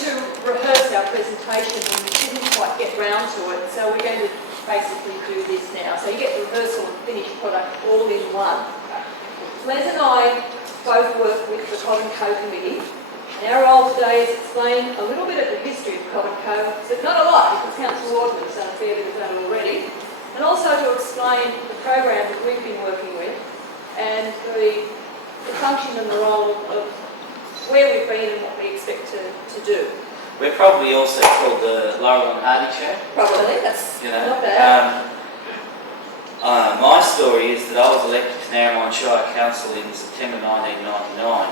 to rehearse our presentation and we didn't quite get round to it, so we're going to basically do this now. So you get the rehearsal and finished product all in one. Les and I both work with the Cobb Co committee, and our role today is to explain a little bit of the history of Cobb Co, but not a lot because Councillor Wardman has done a fair bit of that already, and also to explain the program that we've been working with and the function and the role of where we've been and what we expect to do. We're probably also called the Laurel and Hardy Show. Probably, that's not bad. My story is that I was elected to Narromine Shire Council in September 1999,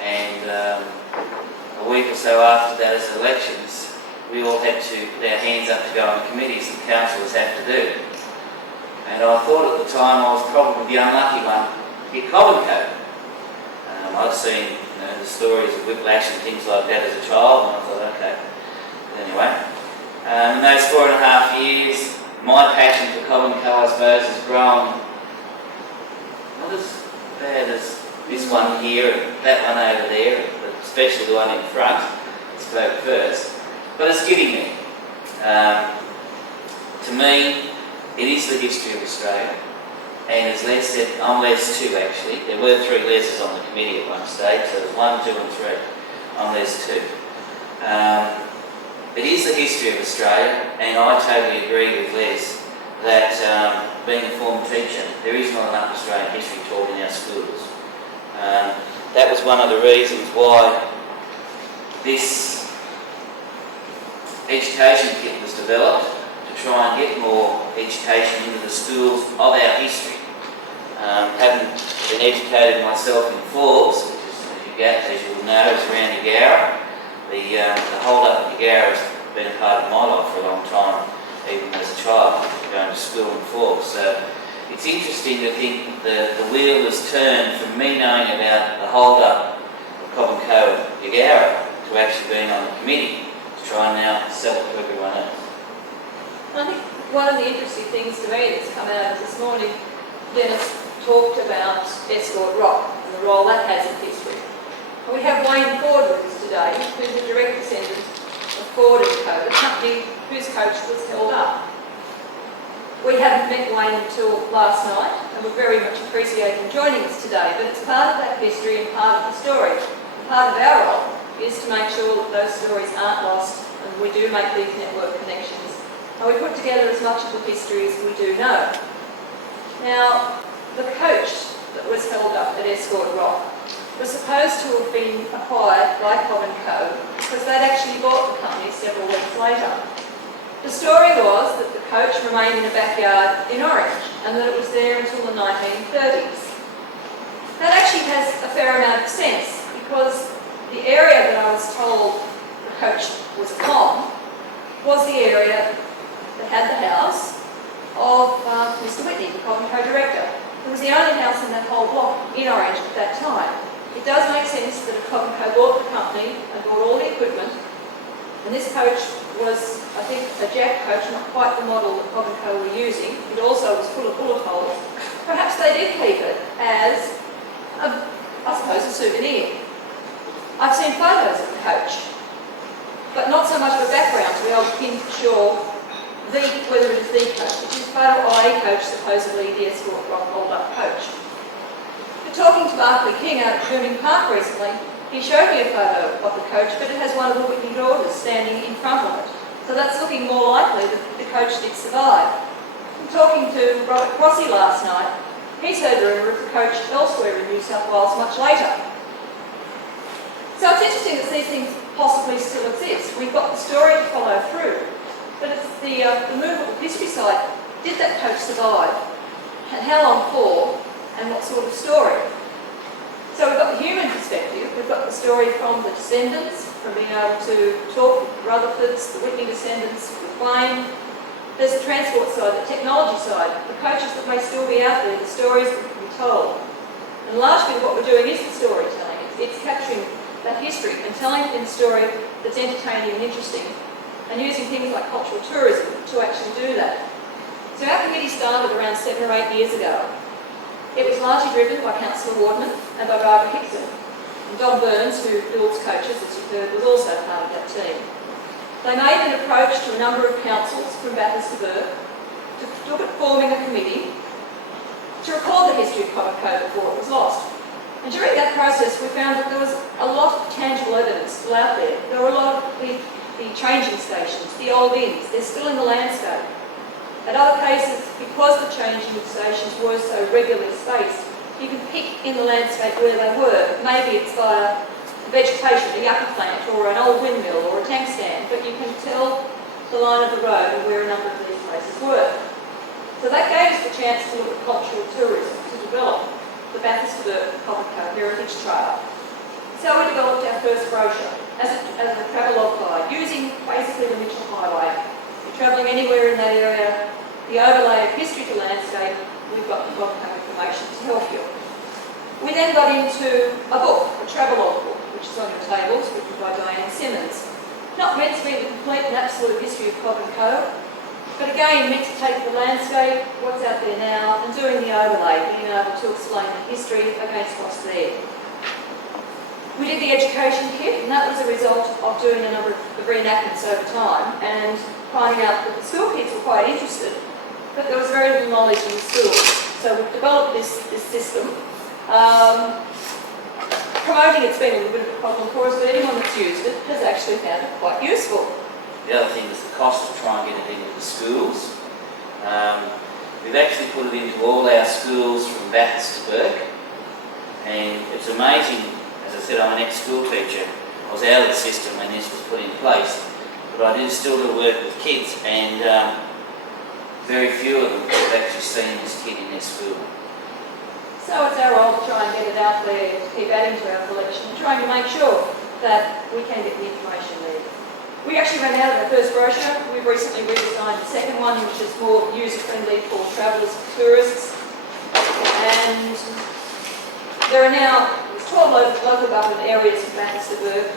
and a week or so after that as elections, we all had to put our hands up to go on the committees that councillors have to do. And I thought at the time I was probably the unlucky one to get Cobb Co. I'd seen the stories of whiplash and things like that as a child, and I thought, okay. Anyway, in those 4.5 years, my passion for Cobb Co, I suppose, has grown not as bad as this one here and that one over there, but especially the one in front that spoke first. But it's getting there. To me, it is the history of Australia. And as Les said, I'm Les too actually. There were 3 Leses on the committee at one stage, so there's 1, 2 and 3. I'm Les too. It is the history of Australia, and I totally agree with Les that being a former teacher, there is not enough Australian history taught in our schools. That was one of the reasons why this education kit was developed, to try and get more education into the schools of our history. Having been educated myself in Forbes, which is, as you will know, is around Yagara. The hold-up at Yagara has been a part of my life for a long time, even as a child, going to school in Forbes. So it's interesting to think the wheel has turned from me knowing about the hold-up of Cobb Co at Yagara to actually being on the committee to try and now sell it to everyone else. I think one of the interesting things to me that's come out of this morning, Dennis talked about Escort Rock and the role that has in history. And we have Wayne Ford with us today, who's a direct descendant of Ford & Co, the company whose coach was held up. We haven't met Wayne until last night, and we very much appreciate him joining us today, but it's part of that history and part of the story. And part of our role is to make sure that those stories aren't lost and we do make these network connections. And we put together as much of the history as we do know. Now, the coach that was held up at Escort Rock was supposed to have been acquired by Cobb Co because they'd actually bought the company several weeks later. The story was that the coach remained in a backyard in Orange and that it was there until the 1930s. That actually has a fair amount of sense because the area that I was told the coach was on was the area that had the house of Mr. Whitney, the Cobb Co director. It was the only house in that whole block in Orange at that time. It does make sense that a Cobb Co bought the company and bought all the equipment, and this coach was, I think, a jack coach, not quite the model that Cobb Co were using. It also was full of bullet holes. Perhaps they did keep it as, I suppose, a souvenir. I've seen photos of the coach, but not so much of a background to be able to pin for sure whether it is the coach, which is photo I coach, supposedly the Escort Rock hold-up coach. But talking to Barclay King out at Blooming Park recently, he showed me a photo of the coach, but it has one of the Whitney daughters standing in front of it. So that's looking more likely that the coach did survive. And talking to Robert Crossy last night, he's heard the rumour of the coach elsewhere in New South Wales much later. So it's interesting that these things possibly still exist. We've got the story to follow through. But it's the movable history side. Did that coach survive? And how long for? And what sort of story? So we've got the human perspective. We've got the story from the descendants, from being able to talk with the Rutherfords, the Whitney descendants, with Wayne. There's the transport side, the technology side, the coaches that may still be out there, the stories that can be told. And largely what we're doing is the storytelling. It's capturing that history and telling it in a story that's entertaining and interesting, and using things like cultural tourism to actually do that. So our committee started around 7 or 8 years ago. It was largely driven by Councillor Wardman and by Barbara Hickson. And Don Burns, who builds coaches, as you've heard, was also part of that team. They made an approach to a number of councils from Bathurst to Bourke to look at forming a committee to record the history of Cobb Co before it was lost. And during that process, we found that there was a lot of tangible evidence still out there. There were a lot of the changing stations, the old inns, they're still in the landscape. At other cases, because the changing stations were so regularly spaced, you can pick in the landscape where they were. Maybe it's via vegetation, a yucca plant, or an old windmill, or a tank stand, but you can tell the line of the road and where a number of these places were. So that gave us the chance to look at cultural tourism to develop the Bathurst The Forum Heritage Trail. So we developed our first brochure as a travellogue guide, using basically the Mitchell Highway. If you're travelling anywhere in that area, the overlay of history to landscape, we've got the Cobb Co information to help you. We then got into a book, a travellogue book, which is on your tables, written by Diane Simmons. Not meant to be the complete and absolute history of Cobb Co, but again meant to take the landscape, what's out there now, and doing the overlay, being able to explain the history against what's there. We did the education kit, and that was a result of doing a number of reenactments over time and finding out that the school kids were quite interested, but there was very little knowledge in the schools. So we've developed this system. Promoting it's been a little bit of a problem for us, but anyone that's used it has actually found it quite useful. The other thing is the cost of trying to get it into the schools. We've actually put it into all our schools from Bathurst to Bourke, and it's amazing. As I said, I'm an ex-school teacher. I was out of the system when this was put in place, but I did still do work with kids, and very few of them have actually seen this kit in their school. So it's our role to try and get it out there, to keep adding to our collection, trying to make sure that we can get the information there. We actually ran out of our first brochure. We've recently redesigned the second one, which is more user-friendly for travellers and tourists. And there are now 12 local government areas in Bathurst to Bourke.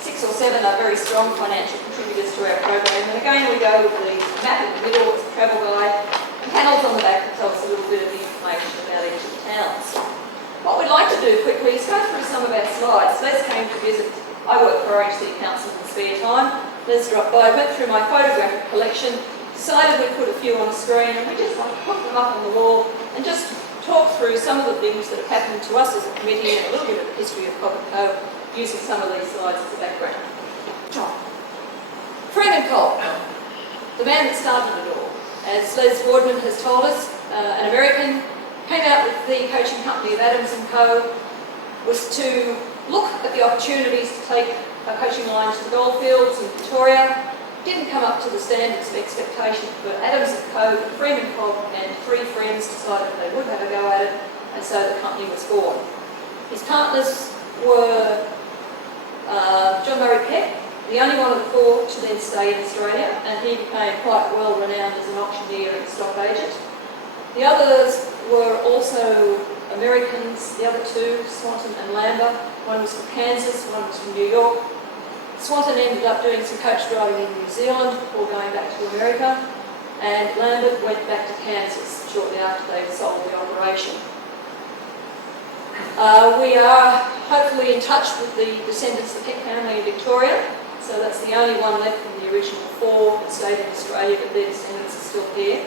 6 or 7 are very strong financial contributors to our program. And again, we go with the map in the middle, it's a travel guide, and panels on the back that tell us a little bit of the information about each of the towns. What we'd like to do quickly is go through some of our slides. Les came to visit. I work for Orange City Council in spare time. Les dropped by, went through my photographic collection, decided we'd put a few on the screen, and we just want to put them up on the wall and just talk through some of the things that have happened to us as a committee and a little bit of the history of Cobb Co, using some of these slides as a background. Freeman Cobb, the man that started it all. As Les Boardman has told us, an American, came out with the coaching company of Adams & Co, was to look at the opportunities to take a coaching line to the goldfields in Victoria. Didn't come up to the standards of expectation, but Adams & Co, Freeman Cobb and 3 friends decided they would have a go at it, and so the company was born. His partners were John Murray Peck, the only one of the 4 to then stay in Australia, and he became quite well renowned as an auctioneer and stock agent. The others were also Americans, the other 2, Swanton and Lambert. One was from Kansas, one was from New York. Swanton ended up doing some coach driving in New Zealand before going back to America, and Lambert went back to Kansas shortly after they sold the operation. We are hopefully in touch with the descendants of the Peck family in Victoria, so that's the only one left from the original 4 that stayed in Australia, but their descendants are still here.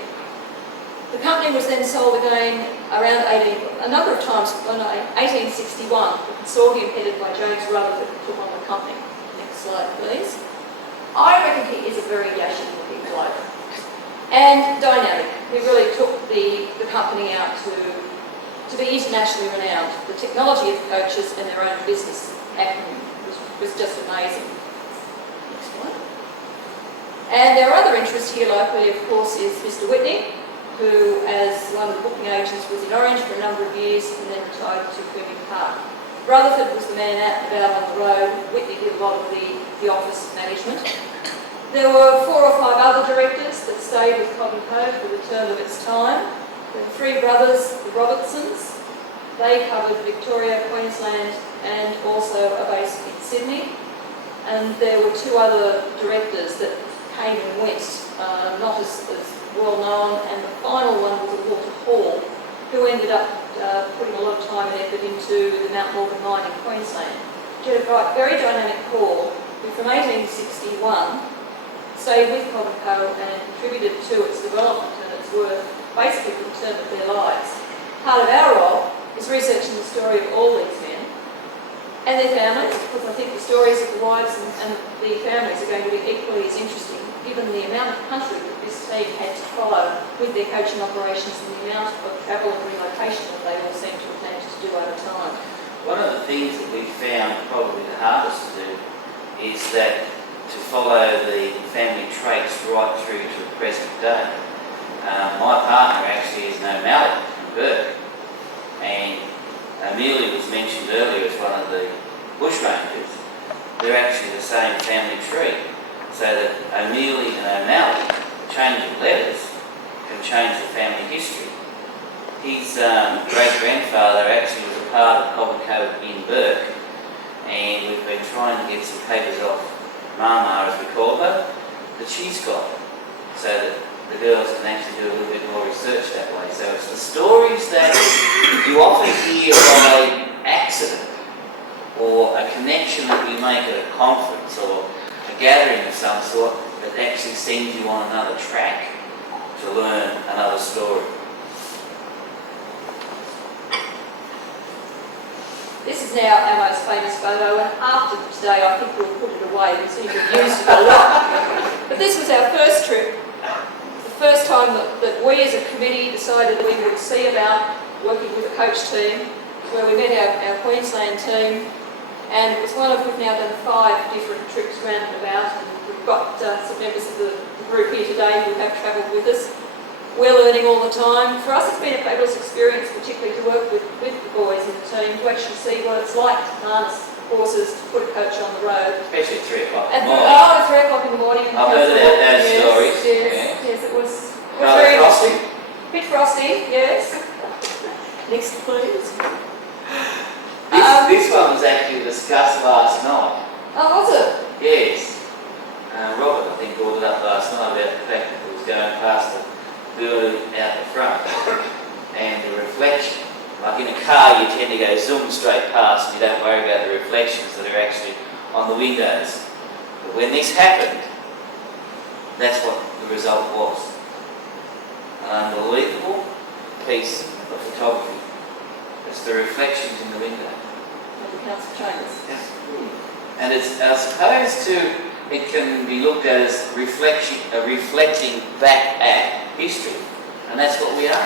The company was then sold again around a number of times, 1861, the consortium headed by James Rutherford took on the company. Next slide, please. I reckon he is a very dashing looking bloke and dynamic. He really took the company out to be internationally renowned. The technology of the coaches and their own business acumen was just amazing. Next one. And our other interest here locally, of course, is Mr. Whitney, who, as one of the booking agents, was in Orange for a number of years and then retired to Quebec Park. Rutherford was the man out and about on the road. Whitney did a lot of the office management. There were 4 or 5 other directors that stayed with Cobb Co for the term of its time. The 3 brothers, the Robertsons, they covered Victoria, Queensland, and also a base in Sydney. And there were 2 other directors that came and went, not as well known, and the final one was Walter Hall, who ended up putting a lot of time and effort into the Mount Morgan mine in Queensland. Did a very dynamic call who from 1861 stayed with Cobb Co and contributed to its development and its worth basically for the term of their lives. Part of our role is researching the story of all these men and their families, because I think the stories of the wives and the families are going to be equally as interesting, given the amount of country that this team had to follow with their coaching operations and the amount of travel and relocation that they all seem to have managed to do over time. One of the things that we found probably the hardest to do is that to follow the family traits right through to the present day. My partner actually is an O'Malley from Burke, and Amelia was mentioned earlier as one of the bushrangers. They're actually the same family tree, so that Amelia and O'Malley, the change of letters, can change the family history. His great-grandfather actually was a part of Cobb Co in Burke, and we've been trying to get some papers off Mama, as we call her, that she's got, so that the girls can actually do a little bit more research that way. So it's the stories that you often hear by accident, or a connection that we make at a conference or a gathering of some sort, that actually sends you on another track to learn another story. This is now our most famous photo, and after today I think we'll put it away. We seem to have used it a lot. But this was our first trip. The first time that we as a committee decided we would see about working with a coach team, where we met our Queensland team, and it was one of, we've now done 5 different trips round and about, and we've got some members of the group here today who have travelled with us. We're learning all the time. For us it's been a fabulous experience, particularly to work with the boys in the team, to actually see what it's like to harness horses, to put a coach on the road. Especially at 3 o'clock in the morning. morning. Oh, 3 o'clock in the morning. I've heard those stories. Yes, it was very frosty. Bit frosty, yes. Next, please. This one was actually discussed last night. Oh, was it? Yes. Robert, I think, brought it up last night about the fact that it was going past the building out the front and the reflection. Like in a car, you tend to go zoom straight past and you don't worry about the reflections that are actually on the windows. But when this happened, that's what the result was. An unbelievable piece of photography. It's the reflections in the window. Of the council chambers. Yes. And it's, I suppose, it can be looked at as reflecting back at history, and that's what we are.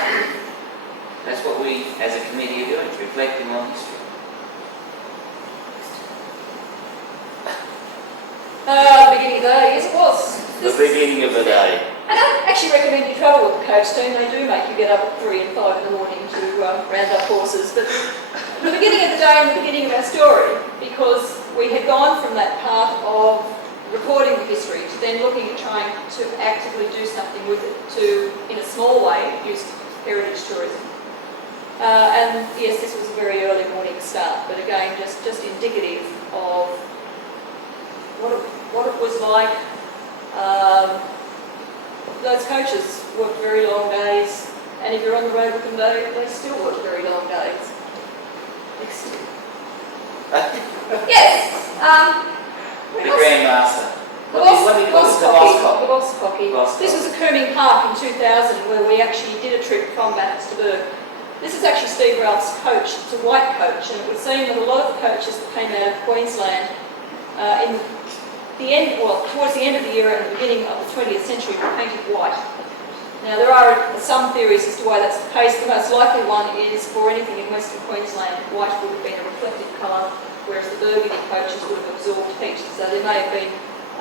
That's what we, as a committee, are doing, reflecting on history. The beginning of the day, yes it was. The beginning of the day. And I actually recommend you travel with the coach team. They do make you get up at 3 and 5 in the morning to round up horses. But the beginning of the day and the beginning of our story, because we had gone from that part of recording the history to then looking at trying to actively do something with it, to, in a small way, use heritage tourism. And yes, this was a very early morning start, but again, just indicative of what it was like. Those coaches worked very long days, and if you're on the road with them, they still work very long days. Next. Yes. The Grandmaster. The Boss Cocky. This was at Kirming Park in 2000, where we actually did a trip from Bathurst to Burke. This is actually Steve Ralph's coach. It's a white coach, and it would seem that a lot of the coaches that came out of Queensland towards the end of the era and the beginning of the 20th century were painted white. Now there are some theories as to why that's the case. The most likely one is for anything in Western Queensland, white would have been a reflective colour, whereas the burgundy coaches would have absorbed heat. So there may have been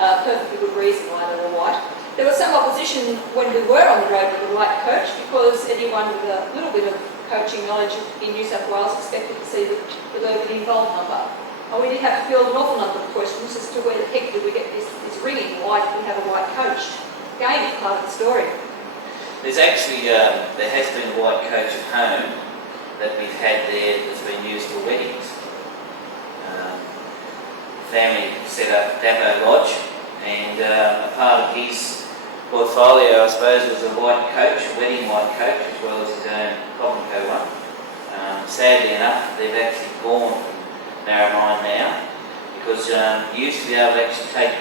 a perfectly good reason why they were white. There was some opposition when we were on the road with a white coach, because anyone with a little bit of coaching knowledge in New South Wales expected to see the burgundy involved number. And we did have to field an awful number of questions as to where the heck did we get this ringing white if we have a white coach. Again, it's part of the story. There's actually, there has been a white coach at home that we've had there that's been used for weddings. Family set up Dappo Lodge, and a part of his portfolio, I suppose, was a white coach, a wedding white coach, as well as his own Cobb Co one. Sadly enough, they've actually gone from Narromine now, because you used to be able to actually take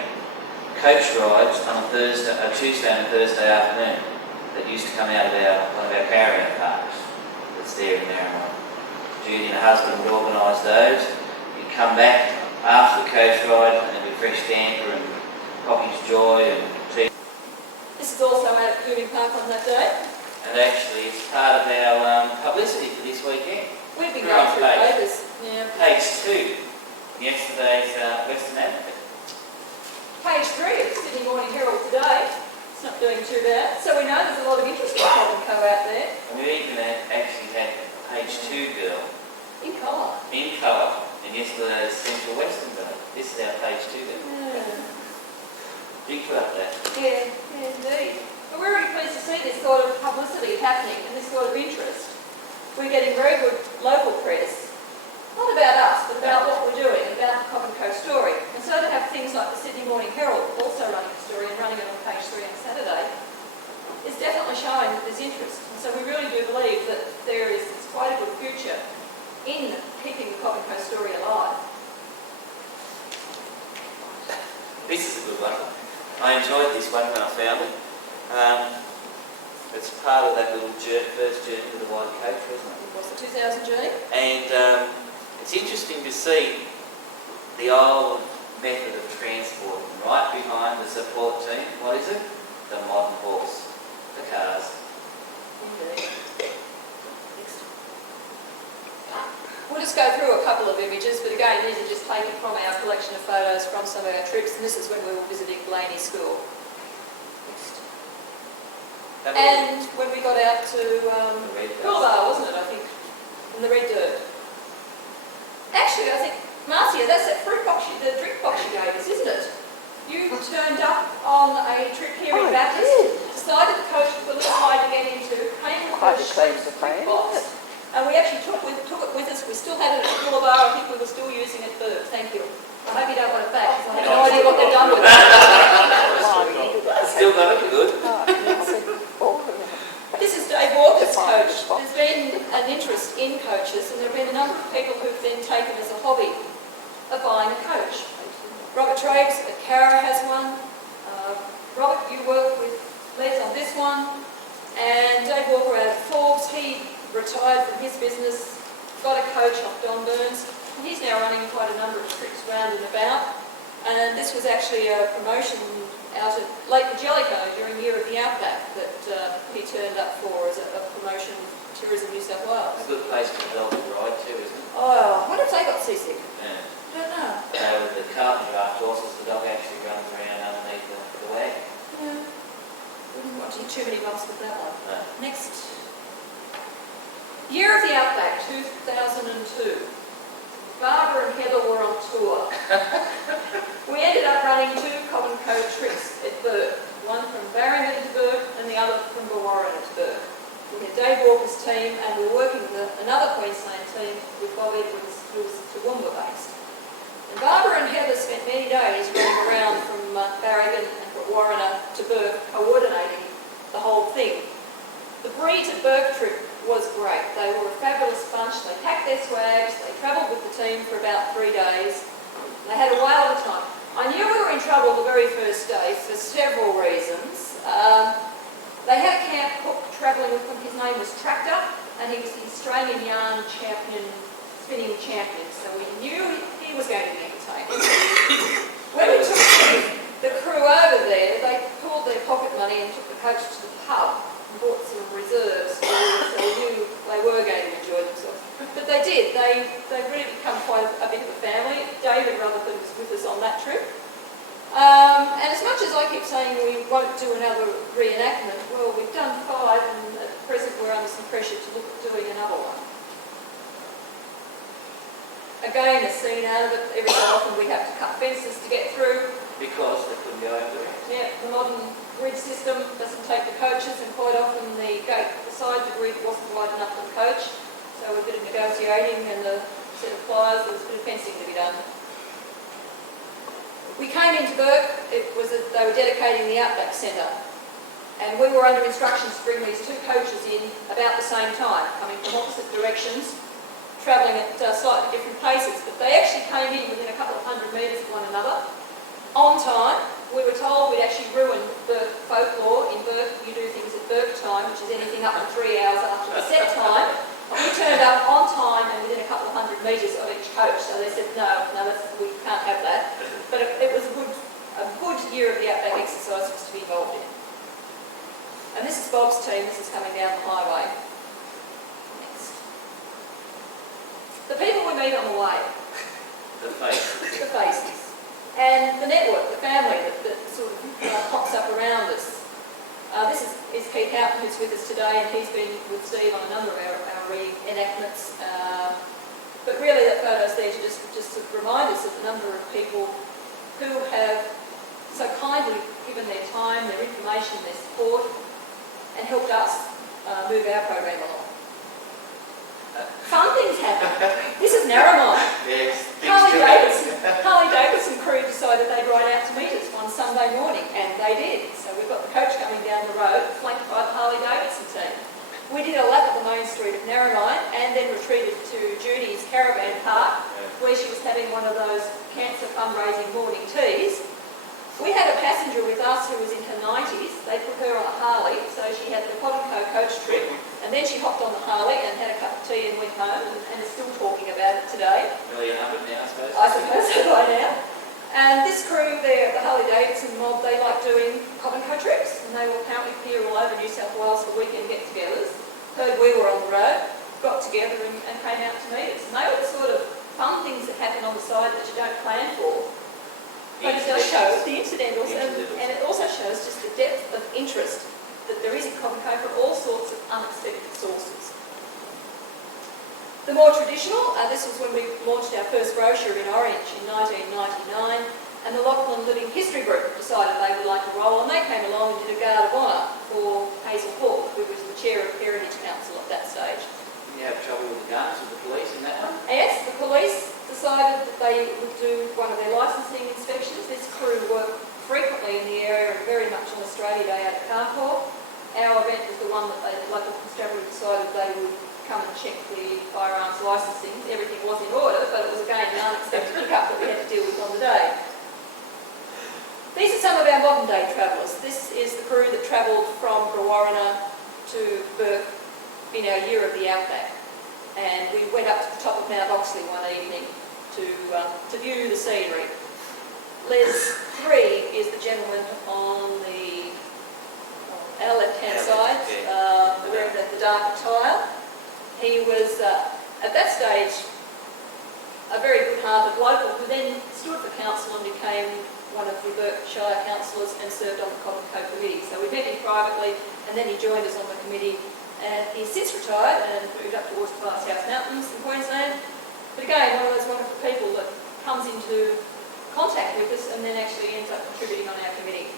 coach rides on a Tuesday and Thursday afternoon that used to come out of one of our carrier parks that's there in Narromine. Judy and her husband would organise those. You'd come back after the coach ride and there'd be fresh damper and Coffee's Joy and tea. This is also out at Coombe Park on that day. And actually it's part of our publicity for this weekend. We've been We're going on through papers. Yeah. Page 2, yesterday's Western Advocate. Page 3 of the Sydney Morning Herald today. It's not doing too bad. So we know there's a lot of interest in Cobb Co out there. And we even actually had page 2 girl In colour. in colour in yesterday's Central Western Day. This is our page 2 girl. Yeah. Big about that. Yeah, indeed. But we're really pleased to see this sort of publicity happening and this sort of interest. We're getting very good local press, not about us, but about what we're doing, about the Cobb Co story. And so to have things like the Sydney Morning Herald also running the story and running it on page 3 on Saturday is definitely showing that there's interest. And so we really do believe that there is quite a good future in keeping the Cobb Co story alive. This is a good one. I enjoyed this one when I found it. It's part of that little first journey to the white coach, wasn't it? It was the 2000 journey. And it's interesting to see the old method of transport. Right behind the support team, what is it? The modern horse, the cars. Indeed. Next. We'll just go through a couple of images, but again, these are just taken from our collection of photos from some of our trips, and this is when we were visiting Blaney School. Next. And when we got out to Coolabah, wasn't it, I think, in the red dirt. Actually, I think, Marcia, that's that fruit box, the drink box you gave us, isn't it? You turned up on a trip here in Bathurst, decided the coach was a little hard to get into, came with Quite the a change of drink plan, box, and we actually took it with us. We still had it at Coolabah. I think we were still using it for. Thank you. I hope you don't want it back, because I have no idea what they've done with it. Still got it, good. This is Dave Walker's coach. There's been an interest in coaches, and there have been a number of people who've then taken as a hobby of buying a coach. Robert Traves at Cara has one. Robert, you work with Les on this one. And Dave Walker out of Forbes, he retired from his business, got a coach off Don Burns, and he's now running quite a number of trips round and about. And this was actually a promotion out at Lake Jellicoe during Year of the Outback that he turned up for as a promotion with Tourism New South Wales. It's a good place for the dog to ride too, isn't it? Oh, what if they got seasick? Yeah. I don't know. With the Carlton draft horses, the dog actually runs around underneath the wagon. Yeah. Wouldn't want to get too many bumps with that one. No. Next. Year of the Outback, 2002. Barbara and Heather were on tour. We ended up running 2 Cobb Co trips at Bourke, one from Barrington to Bourke and the other from Bawarra to Bourke. We had Dave Walker's team, and we were working with another Queensland team with Bob Edwards, who was Toowoomba based. And Barbara and Heather spent many days running around from Barrington and Warriner to Bourke, coordinating the whole thing. The Bree to Bourke trip was great. They were a fabulous bunch. They packed their swags. They travelled with the team for about 3 days. They had a whale of a time. I knew we were in trouble the very first day for several reasons. They had a camp cook travelling with them. His name was Tractor, and he was the Australian yarn champion, spinning champion. So we knew he was going to be entertaining. When we took the crew over there, they pulled their pocket money and took the coach to the pub and bought some reserves, so we knew they were going to enjoy themselves. But they did. They've really become quite a bit of a family. David Rutherford was with us on that trip. And as much as I keep saying we won't do another reenactment, well, we've done 5, and at present we're under some pressure to look at doing another one. Again, a scene out of it. Every so often we have to cut fences to get through. Because they couldn't go over there. Yeah, the modern grid system doesn't take the coaches, and quite often the gate beside the grid wasn't wide enough for the coach. So a bit of negotiating and a set of pliers, there was a bit of fencing to be done. We came into Bourke. They were dedicating the Outback Centre, and we were under instructions to bring these 2 coaches in about the same time, coming from opposite directions. travelling at slightly different paces, but they actually came in within a couple of 100 metres of one another, on time. We were told we'd actually ruined Burke folklore. In Burke, you do things at Burke time, which is anything up to 3 hours after the set time. And we turned up on time and within a couple of 100 metres of each coach, so they said, no, we can't have that. But it was a good year of the outback exercise was to be involved in. And this is Bob's team. This is coming down the highway. Next. The people we meet on the way. The faces. The faces. And the network, the family that sort of pops up around us. This is Keith Houghton, who's with us today, and he's been with Steve on a number of our reenactments. But really that photo's there to just to remind us of the number of people who have so kindly given their time, their information, their support, and helped us move our program along. Fun things happen. This is Narromine. Yes. Harley Davidson crew decided they'd ride out to meet us one Sunday morning, and they did. So we've got the coach coming down the road, flanked by the Harley Davidson team. We did a lap of the main street of Narromine and then retreated to Judy's caravan park, where she was having one of those cancer fundraising morning teas. We had a passenger with us who was in her 90s. They put her on a Harley, so she had the Cobb Co coach trip, and then she hopped on the Harley and had a cup of tea and went home, and is still talking about it today. Nearly 100 now, I suppose. I suppose so by now. And this crew there, the Harley Davidson mob, they like doing Cobb Co trips, and they will apparently appear all over New South Wales for weekend get-togethers. Heard we were on the road, got together and came out to meet us. And they were the sort of fun things that happen on the side that you don't plan for. But it does show the incidentals, and it also shows just the depth of interest that there is in Cobb Co for all sorts of unexpected sources. The more traditional, this was when we launched our first brochure in Orange in 1999, and the Lachlan Living History Group decided they would like a role, and they came along and did a Guard of Honour for Hazel Hall, who was the chair of Heritage Council at that stage. Did you have trouble with the guns with the police in that one? Yes, the police decided that they would do one of their licensing inspections. This crew worked frequently in the area and very much on Australia Day out at Carport. Our event was the one that the local constabulary decided they would come and check the firearms licensing. Everything was in order, but it was again an unexpected hiccup that we had to deal with on the day. These are some of our modern day travellers. This is the crew that travelled from Brewarrina to Burke in our year of the outback. And we went up to the top of Mount Oxley one evening to view the scenery. Les 3 is the gentleman on our left-hand side, wearing the dark attire. He was, at that stage, a very good-hearted local who then stood for council and became one of the Burke Shire councillors and served on the Cobb Co committee. So we met him privately, and then he joined us on the committee. And he's since retired and moved up towards the Glasshouse Mountains in Queensland. But again, one of those wonderful people that comes into contact with us and then actually ends up contributing on our committee.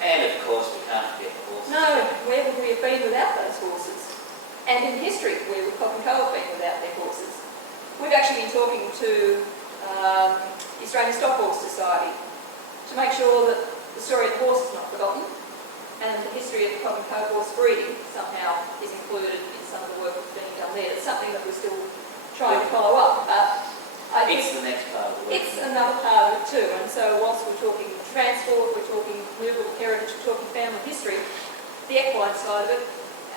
And of course, we can't forget the horses. No, where would we have been without those horses? And in history, where would Cobb Co have been without their horses? We've actually been talking to the Australian Stock Horse Society to make sure that the story of the horse is not forgotten, and the history of the Cobb Co horse breeding somehow is included in some of the work that's being done there. It's something that we're still trying to follow up. It's the next part of the work. It's another part of it too, and so whilst we're talking transport, we're talking movable heritage, we're talking family history, the equine side of it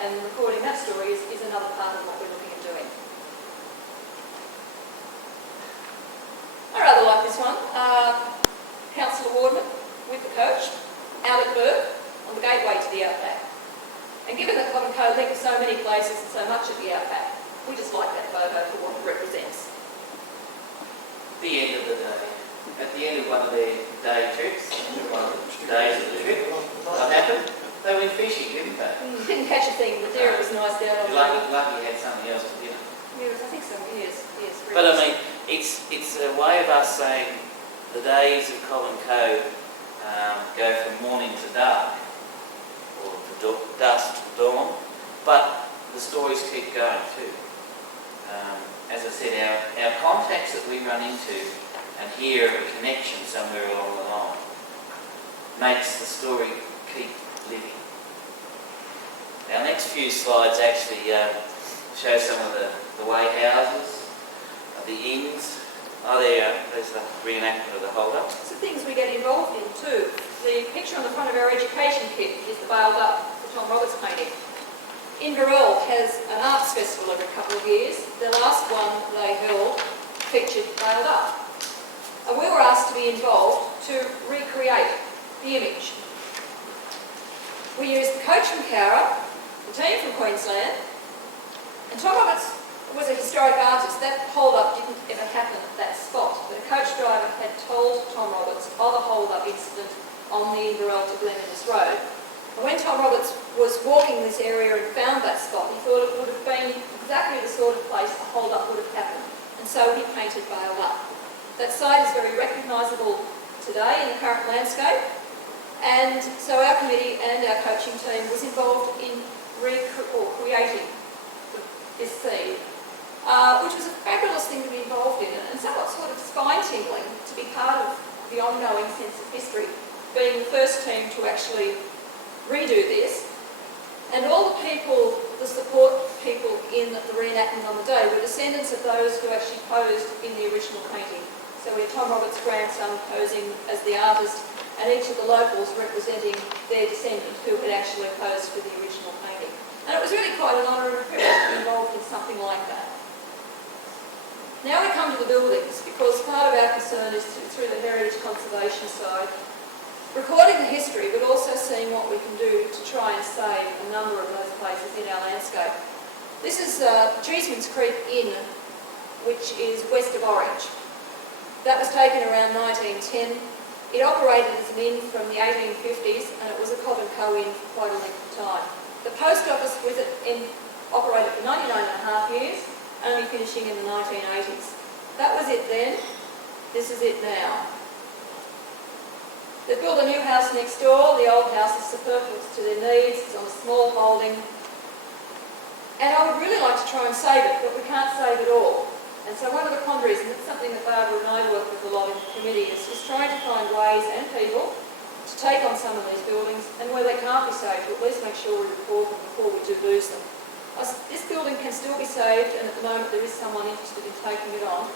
and recording that story is another part of what we're looking at doing. I rather like this one. Councillor Wardman with the coach out at Burke, on the gateway to the outback. And given that Cobb Co links so many places and so much of the outback, we just like that photo for what it represents. The end of the day. At the end of one of their day trips, one of the days of the trip, what happened? They went fishing, didn't they? Didn't catch a thing. The deer was nice down on the Lucky you had something else to dinner. Yes, I think so. Yes. But I mean, it's a way of us saying the days of Cobb Co go from morning to dark, or dusk to dawn, but the stories keep going too. As I said, our contacts that we run into and hear a connection somewhere along the line makes the story keep living. Our next few slides actually show some of the way houses, the inns. Oh, there you go. There's the reenactment of the hold-up. So things we get involved in too. The picture on the front of our education kit is the Bailed Up, the Tom Roberts painting. Inverell has an arts festival every couple of years. The last one they held featured Bailed Up. And we were asked to be involved to recreate the image. We used the coach from Cowra, the team from Queensland, and Tom Roberts was a historic artist. That hold-up didn't ever happen at that spot, but a coach driver had told Tom Roberts of a hold-up incident on the Inverell to Gleninnis Road. And when Tom Roberts was walking this area and found that spot, he thought it would have been exactly the sort of place a hold-up would have happened. And so he painted Bailed Up. That site is very recognisable today in the current landscape. And so our committee and our coaching team was involved in creating this scene, which was a fabulous thing to be involved in, and somewhat sort of spine-tingling to be part of the ongoing sense of history, being the first team to actually redo this. And all the people, the support people in the reenactment on the day were descendants of those who actually posed in the original painting. So we had Tom Roberts' grandson posing as the artist, and each of the locals representing their descendant who had actually posed for the original painting. And it was really quite an honour and a privilege to be involved in something like that. Now we come to the buildings, because part of our concern is through the heritage conservation side, recording the history, but also seeing what we can do to try and save a number of those places in our landscape. This is Cheeseman's Creek Inn, which is west of Orange. That was taken around 1910. It operated as an inn from the 1850s, and it was a Cobb Co inn for quite a length of time. The post office with it operated for 99.5 years, only finishing in the 1980s. That was it then. This is it now. They've built a new house next door. The old house is superfluous to their needs. It's on a small holding. And I would really like to try and save it, but we can't save it all. And so one of the quandaries, and it's something that Barbara and I work with a lot in the committee, is just trying to find ways and people to take on some of these buildings, and where they can't be saved, to at least make sure we record them before we do lose them. This building can still be saved, and at the moment there is someone interested in taking it on.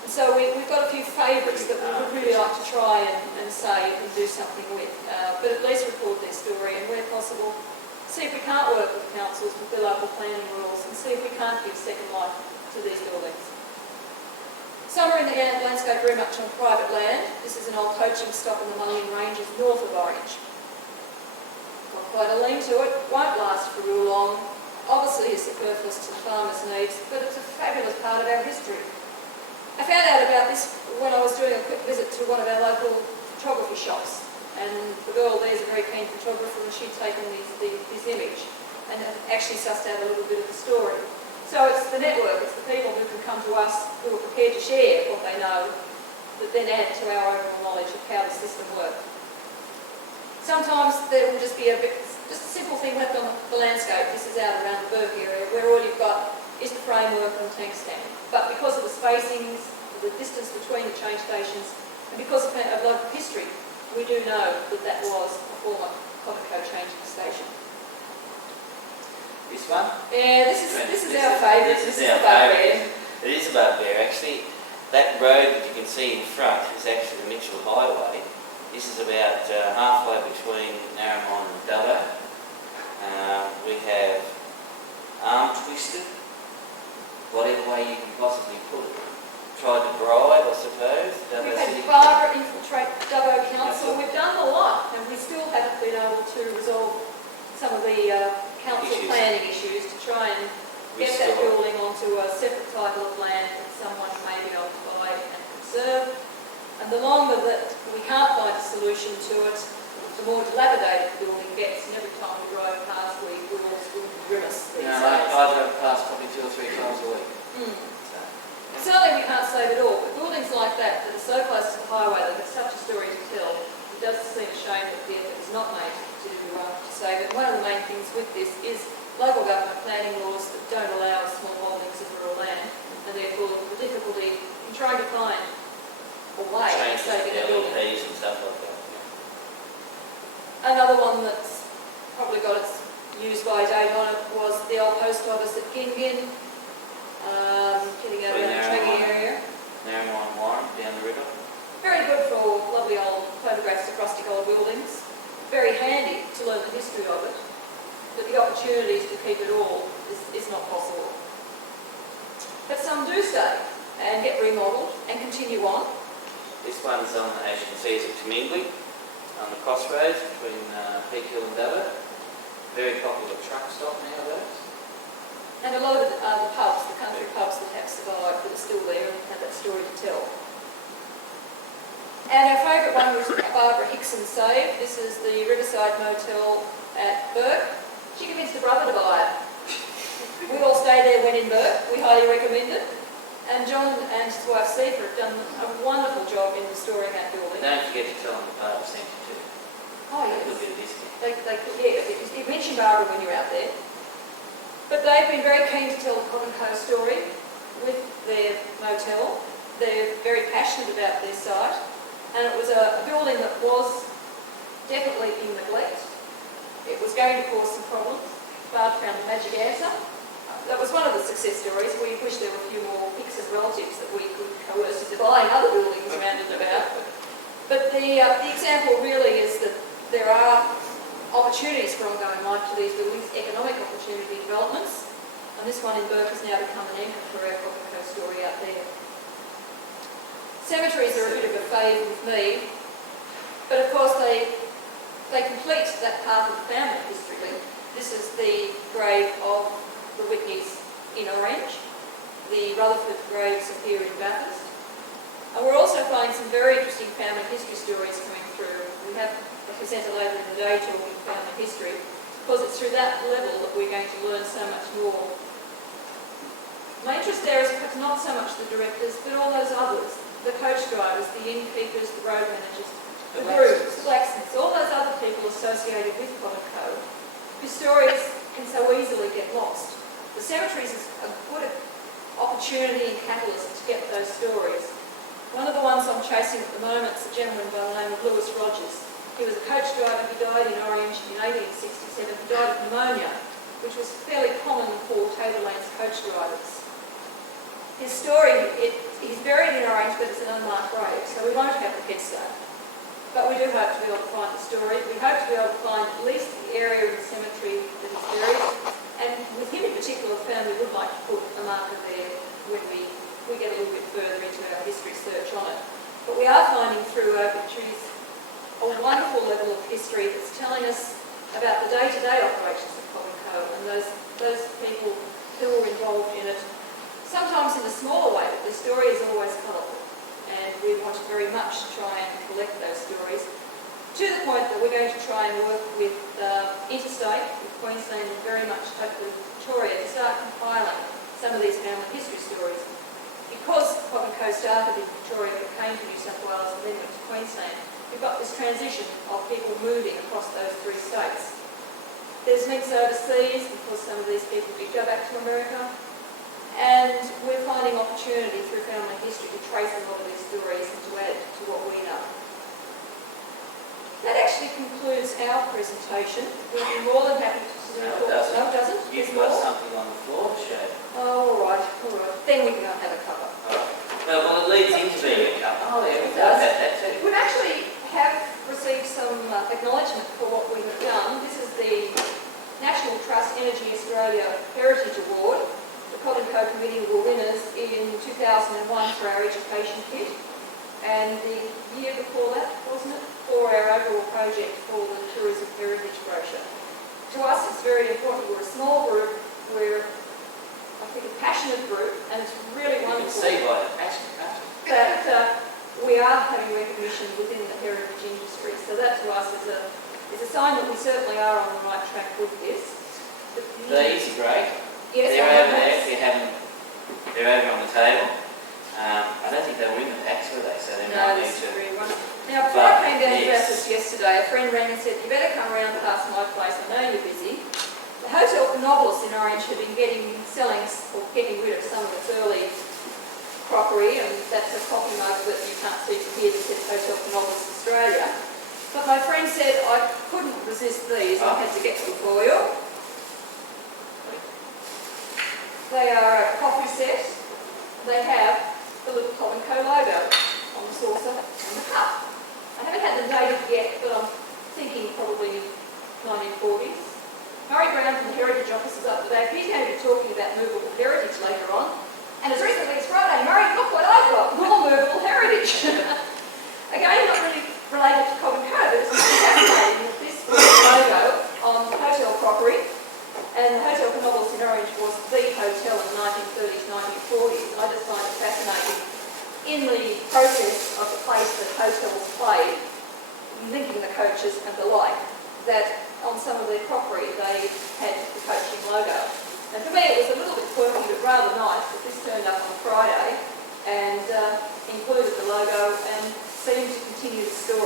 And so we've got a few favourites that we would really like to try and save and do something with, but at least record their story, and where possible, see if we can't work with councils with their local planning rules, and see if we can't give second life to these buildings. Some are in the landscape very much on private land. This is an old coaching stop in the Mullion Ranges north of Orange. Got quite a lean to it, won't last for real long. Obviously is superfluous to the farmers' needs, but it's a fabulous part of our history. I found out about this when I was doing a quick visit to one of our local photography shops, and the girl there's a very keen photographer, and she'd taken this image and actually sussed out a little bit of the story. So it's the network, it's the people who can come to us who are prepared to share what they know, that then add to our overall knowledge of how the system works. Sometimes there will just be a simple thing left on the landscape. This is out around the Burke area, where all you've got is the framework and the tank stand. But because of the spacings, the distance between the change stations, and because of local history, we do know that that was a former Cobb Co changing station. This one? Yeah, this is our favourite. This is our favourite. It is a bugbear, actually. That road that you can see in front is actually the Mitchell Highway. This is about halfway between Narromine and Dubbo. We have arm twisted, whatever way you can possibly put it. Tried to bribe, I suppose. We've had Barbara infiltrate Dubbo Council. We've done a lot, and we still haven't been able to resolve some of the council planning issues to try and get that building onto a separate title of land that someone may be able to buy and conserve. And the longer that we can't find a solution to it, the more dilapidated the building gets, and every time we drive past we all grimace these days. I drive past probably 2 or 3 times a week. Certainly we can't save it all, but buildings like that are so close to the highway that have such a story to tell, it does seem a shame that the effort is not made to save it. One of the main things with this is local government planning laws that don't allow small holdings of rural land, and therefore the difficulty in trying to find a way of saving a building. And stuff like that. Another one that's probably got its used by date on it was the old post office at Gingin, getting out of the Trangie area. Narromine Warren, down the river. Very good for lovely old photographs of rustic old buildings. Very handy to learn the history of it. But the opportunities to keep it all is not possible. But some do stay and get remodelled and continue on. This one's on, as you can see, is at Comingly, on the crossroads between Peak Hill and Bathurst. Very popular truck stop nowadays. And a lot of the pubs, the country pubs that have survived, that are still there and have that story to tell. And our favourite one was Barbara Hickson Save. This is the Riverside Motel at Burke. She convinced her brother to buy it. We all stayed there when in Burke. We highly recommend it. And John and his wife Seifert have done a wonderful job in restoring that building. Don't forget to tell them the Barbara sent you too. Oh yes. A little bit of discount. You mentioned Barbara when you're out there. But they've been very keen to tell the Cobb Co story with their motel. They're very passionate about their site. And it was a building that was definitely in neglect. It was going to cause some problems. Bard found the magic answer. That was one of the success stories. We wish there were a few more Hickson relatives that we could coerce into buying other buildings around and about. But the example really is that there are opportunities for ongoing life to these buildings, economic opportunity developments, and this one in Burke has now become an anchor for our Cobb Co story out there. Cemeteries are a bit of a fave with me, but of course they complete that part of the family history link. This is the grave of the Whitneys in Orange. The Rutherford graves are here in Bathurst. And we're also finding some very interesting family history stories coming through. We have a presenter later in the day talking family history, because it's through that level that we're going to learn so much more. My interest there is perhaps not so much the directors, but all those others, the coach drivers, the innkeepers, the road managers, the grooms, the blacksmiths, all those other people associated with Cobb Co, whose stories can so easily get lost. The cemeteries is a good opportunity and catalyst to get those stories. One of the ones I'm chasing at the moment is a gentleman by the name of Lewis Rogers. He was a coach driver. He died in Orange in 1867. He died of pneumonia, which was fairly common for Tablelands coach drivers. His story, he's buried in Orange, but it's an unmarked grave, so we won't have the headstone. But we do hope to be able to find the story. We hope to be able to find at least the area of the cemetery that he's buried. And with him in particular, the family would like to put a marker there when we get a little bit further into our history search on it. But we are finding through obituaries a wonderful level of history that's telling us about the day-to-day operations of Cobb Co and those people who were involved in it. Sometimes in a smaller way, but the story is always colourful. And we want to very much try and collect those stories, to the point that we're going to try and work with Interstate, with Queensland, and very much hopefully Victoria, to start compiling some of these family history stories. Because Cobb Co started in Victoria, but came to New South Wales and then went to Queensland, we've got this transition of people moving across those three states. There's links overseas because some of these people did go back to America, and we're finding opportunity through family history to trace a lot of these stories and to add to what we know. That actually concludes our presentation. We'd be more than happy to talk. No, it doesn't. You've got something on the floor to show. Oh, all right. Then we can go and have a cuppa. Well, it leads into being a cuppa. Oh, yeah, it does. That too. We actually have received some acknowledgement for what we have done. This is the National Trust Energy Australia Heritage Award. The Cobb Co Committee were winners in 2001 for our education kit, and the year before that, wasn't it, for our overall project for the Tourism Heritage brochure. To us, it's very important. We're a small group. We're, I think, a passionate group, and it's really wonderful. You can see by the passion. That we are having recognition within the heritage industry. So that to us is a sign that we certainly are on the right track with this. These are great. Yes, they're over there. If you haven't, they're over on the table. I don't think they were in the packs, were they? So they might need to. Now, before I came down to Bathurst yesterday, a friend rang and said, "You better come around past my place. I know you're busy." The Hotel Novelist in Orange had been getting rid of some of its early crockery, and that's a coffee mug that you can't see from here that says Hotel Novelist Australia. But my friend said, "I couldn't resist these. I had to get them for you." They are a coffee set. They have the little Cobb Co logo on the saucer and the cup. I haven't had them dated yet, but I'm thinking probably 1940s. Murray Brown from the Heritage Office is up the back. He's going to be talking about movable heritage later on. And as recently as Friday, Murray, look what I've got, more movable heritage. Again, not really related to Cobb Co, but it's fascinating with this logo on hotel crockery. And the Hotel Canobolas in Orange was the hotel in the 1930s, 1940s. And I just find it fascinating in the process of the place that hotels played, linking the coaches and the like, that on some of their crockery they had the coaching logo. And for me it was a little bit quirky but rather nice that this turned up on Friday and included the logo and seemed to continue the story